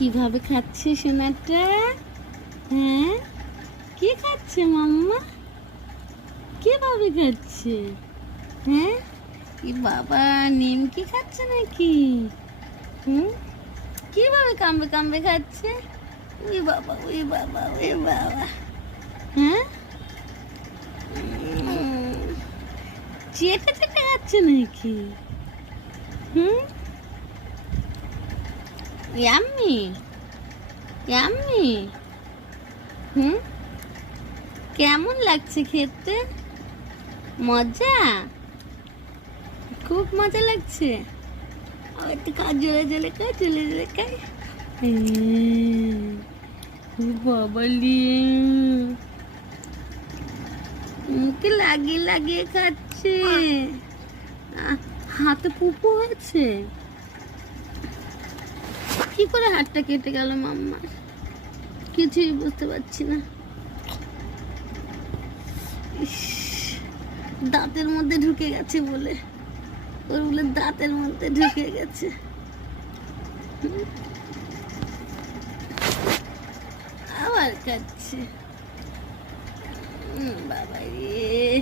কিভাবে খাচ্ছে সোনাটা? হ্যাঁ, কি খাচ্ছে মাম্মা? কিভাবে খাচ্ছে? হ্যাঁ, কি বাবা নিমকি খাচ্ছে নাকি? হুম, কিভাবে কামড়ে কামড়ে খাচ্ছে? ওই বাবা, ওই বাবা, ওই বাবা। হ্যাঁ, চেটে চেটে খাচ্ছে নাকি? হুম, ইয়াম্মি ইয়াম্মি। হুম, কেমন লাগছে খেতে? মজা, খুব মজা লাগছে। আর একটু খা, জোরে জোরে খা, জোরে জোরে খা। বাবালি, মুখে লাগিয়ে লাগিয়ে খাচ্ছে। হাতে পুপু হয়েছে। কি করে হাতটা কেটে গেল মাম্মা? কিছুই বুঝতে পারছি না। ইস, দাঁতের মধ্যে ঢুকে গেছে বলে, ওর বলে দাঁতের মধ্যে ঢুকে গেছে। আবার খাচ্ছে। বাবা রে।